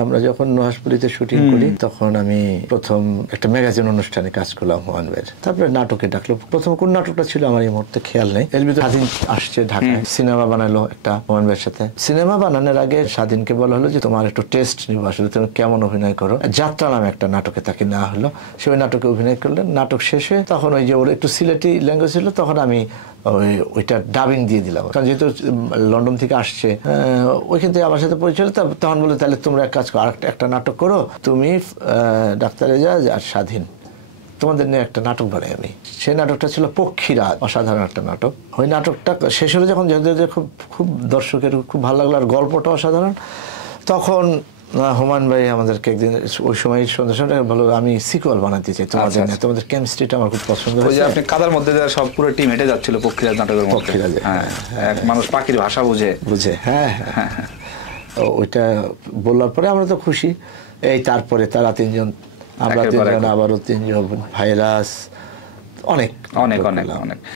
আমরা যখন নুহাশপল্লীতে শুটিং করি তখন আমি প্রথম একটা ম্যাগাজিন অনুষ্ঠানে কাজ করলাম হুমায়ুন ভাইয়ের। তারপরে নাটকে ডাকলো। প্রথম কোন নাটকটা ছিল আমার এই মুহূর্তে খেয়াল নেই। এর ভিতরে স্বাধীন আসছে ঢাকায়, সিনেমা বানালো একটা হুমায়ুন ভাইয়ের সাথে। সিনেমা বানানোর আগে স্বাধীনকে বলা হলো যে তোমার একটু টেস্ট নিব, আসলে তুমি কেমন অভিনয় করো। যাত্রা নামে একটা নাটকে তাকে নেওয়া হলো, সে ওই নাটকে অভিনয় করলেন। নাটক শেষে তখন ওই যে ওর একটু সিলেটি ল্যাঙ্গুয়েজ ছিল, তখন আমি ওইটা ডাবিং দিয়ে দিলাম, কারণ যেহেতু লন্ডন থেকে আসছে ওইখান থেকে আমার সাথে পরিচয়। তখন বলে তাহলে তোমরা এক কাজ করো, একটা নাটক করো, তুমি ডাক্তার এজাজ আর স্বাধীন, তোমাদের নিয়ে একটা নাটক বানাই আমি। সেই নাটকটা ছিল পক্ষীরাজ, অসাধারণ একটা নাটক। ওই নাটকটা শেষ হলে যখন খুব খুব দর্শকের খুব ভালো লাগলো আর গল্পটা অসাধারণ, তখন হুমায়ুন ভাই আমাদেরকে একদিন ওই সময় সন্ধ্যা সন্ধ্যা বলো আমি সিকুয়াল বানাতে চাই তোমাদের নিয়ে, তোমাদের কেমিস্ট্রিটা আমার খুব পছন্দ হয়েছে। আপনি কাদার মধ্যে সব পুরো টিম হেঁটে যাচ্ছিল পক্ষীরাজ নাটকের মধ্যে। পক্ষীরাজ, এক মানুষ পাখির ভাষা বুঝে। হ্যাঁ হ্যাঁ, ওইটা বলার পরে আমরা তো খুশি। এই তারপরে তারা তিনজন, আমরা তিনজন, আবারও তিনজন, ভাইরাস, অনেক অনেক অনেক অনেক